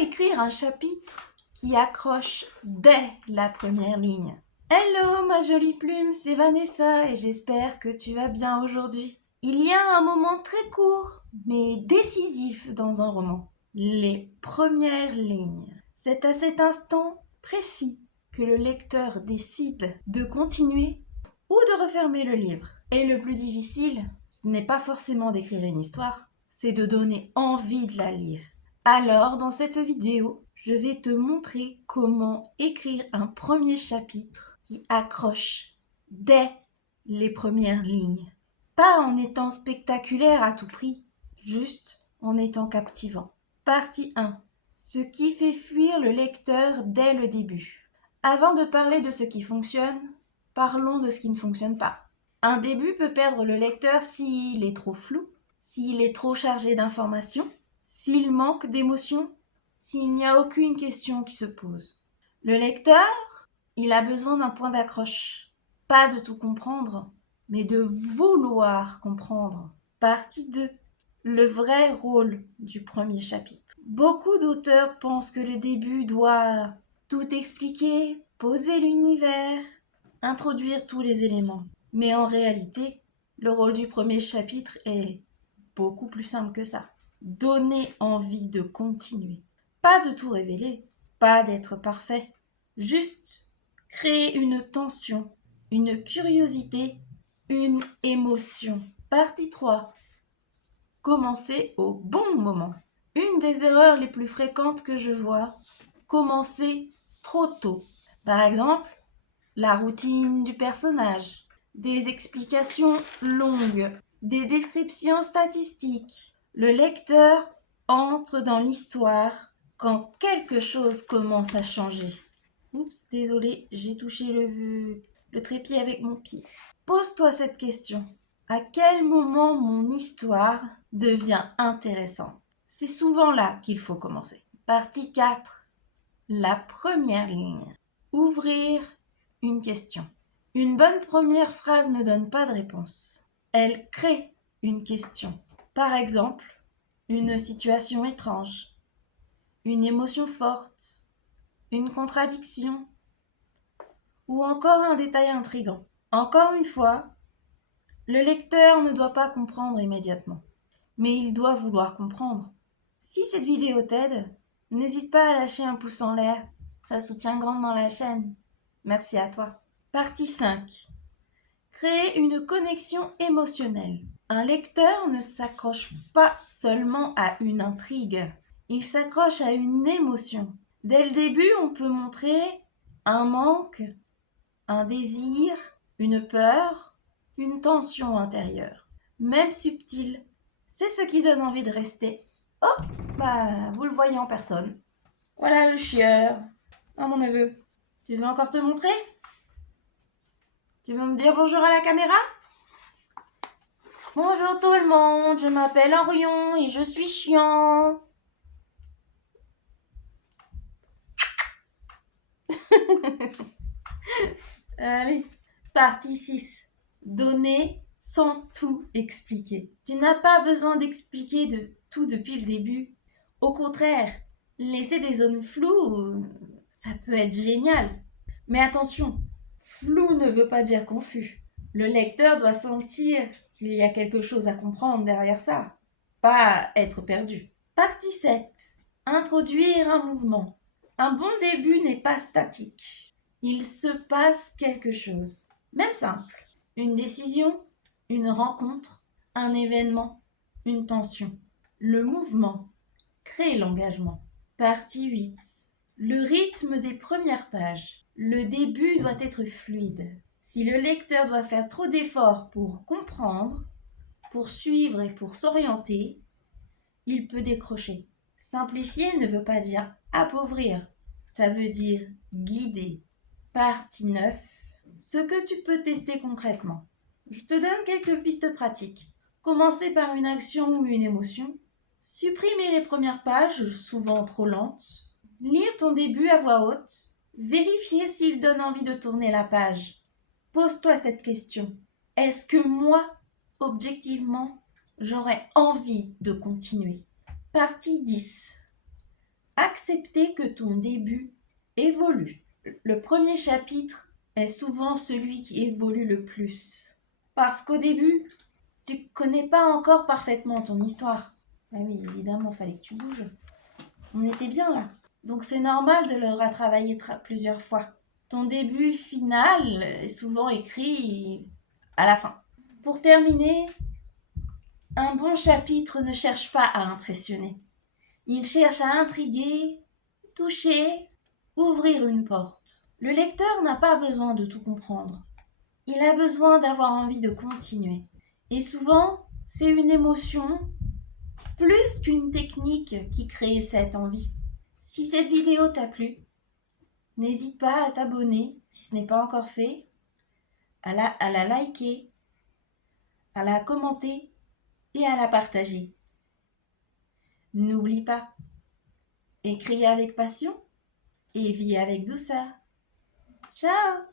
écrire un chapitre qui accroche dès la première ligne? Hello ma jolie plume, c'est Vanessa et j'espère que tu vas bien aujourd'hui. Il y a un moment très court mais décisif dans un roman. Les premières lignes. C'est à cet instant précis que le lecteur décide de continuer ou de refermer le livre. Et le plus difficile, ce n'est pas forcément d'écrire une histoire, c'est de donner envie de la lire. Alors, dans cette vidéo, je vais te montrer comment écrire un premier chapitre qui accroche dès les premières lignes. Pas en étant spectaculaire à tout prix, juste en étant captivant. Partie 1. Ce qui fait fuir le lecteur dès le début. Avant de parler de ce qui fonctionne, parlons de ce qui ne fonctionne pas. Un début peut perdre le lecteur s'il est trop flou, s'il est trop chargé d'informations, s'il manque d'émotion, s'il n'y a aucune question qui se pose. Le lecteur, il a besoin d'un point d'accroche. Pas de tout comprendre, mais de vouloir comprendre. Partie 2. Le vrai rôle du premier chapitre. Beaucoup d'auteurs pensent que le début doit tout expliquer, poser l'univers, introduire tous les éléments. Mais en réalité, le rôle du premier chapitre est beaucoup plus simple que ça. Donner envie de continuer. Pas de tout révéler, pas d'être parfait. Juste créer une tension, une curiosité, une émotion. Partie 3. Commencer au bon moment. Une des erreurs les plus fréquentes que je vois, commencer trop tôt. Par exemple, la routine du personnage, des explications longues, des descriptions statistiques. Le lecteur entre dans l'histoire quand quelque chose commence à changer. Oups, désolé, j'ai touché le trépied avec mon pied. Pose-toi cette question. À quel moment mon histoire devient intéressante? C'est souvent là qu'il faut commencer. Partie 4. La première ligne. Ouvrir une question. Une bonne première phrase ne donne pas de réponse. Elle crée une question. Par exemple, une situation étrange, une émotion forte, une contradiction ou encore un détail intrigant. Encore une fois, le lecteur ne doit pas comprendre immédiatement, mais il doit vouloir comprendre. Si cette vidéo t'aide, n'hésite pas à lâcher un pouce en l'air, ça soutient grandement la chaîne. Merci à toi. Partie 5. Créer une connexion émotionnelle. Un lecteur ne s'accroche pas seulement à une intrigue, il s'accroche à une émotion. Dès le début, on peut montrer un manque, un désir, une peur, une tension intérieure. Même subtile, c'est ce qui donne envie de rester. Oh, vous le voyez en personne. Voilà le chieur. Oh mon neveu, tu veux encore te montrer? Tu veux me dire bonjour à la caméra? Bonjour tout le monde, je m'appelle Orion et je suis chiant. Allez, partie 6. Donner sans tout expliquer. Tu n'as pas besoin d'expliquer de tout depuis le début. Au contraire, laisser des zones floues, ça peut être génial. Mais attention, flou ne veut pas dire confus. Le lecteur doit sentir qu'il y a quelque chose à comprendre derrière ça, pas être perdu. Partie 7. Introduire un mouvement. Un bon début n'est pas statique. Il se passe quelque chose. Même simple. Une décision, une rencontre, un événement, une tension. Le mouvement crée l'engagement. Partie 8. Le rythme des premières pages. Le début doit être fluide. Si le lecteur doit faire trop d'efforts pour comprendre, pour suivre et pour s'orienter, il peut décrocher. Simplifier ne veut pas dire appauvrir, ça veut dire guider. Partie 9. Ce que tu peux tester concrètement. Je te donne quelques pistes pratiques. Commencer par une action ou une émotion. Supprimer les premières pages, souvent trop lentes. Lire ton début à voix haute. Vérifier s'il donne envie de tourner la page. Pose-toi cette question. Est-ce que moi, objectivement, j'aurais envie de continuer? Partie 10. Accepter que ton début évolue. Le premier chapitre est souvent celui qui évolue le plus. Parce qu'au début, tu connais pas encore parfaitement ton histoire. Ah oui, évidemment, fallait que tu bouges. On était bien là. Donc c'est normal de le retravailler plusieurs fois. Ton début final est souvent écrit à la fin. Pour terminer, un bon chapitre ne cherche pas à impressionner. Il cherche à intriguer, toucher, ouvrir une porte. Le lecteur n'a pas besoin de tout comprendre. Il a besoin d'avoir envie de continuer. Et souvent, c'est une émotion plus qu'une technique qui crée cette envie. Si cette vidéo t'a plu, n'hésite pas à t'abonner si ce n'est pas encore fait, à la liker, à la commenter et à la partager. N'oublie pas, écris avec passion et vis avec douceur. Ciao!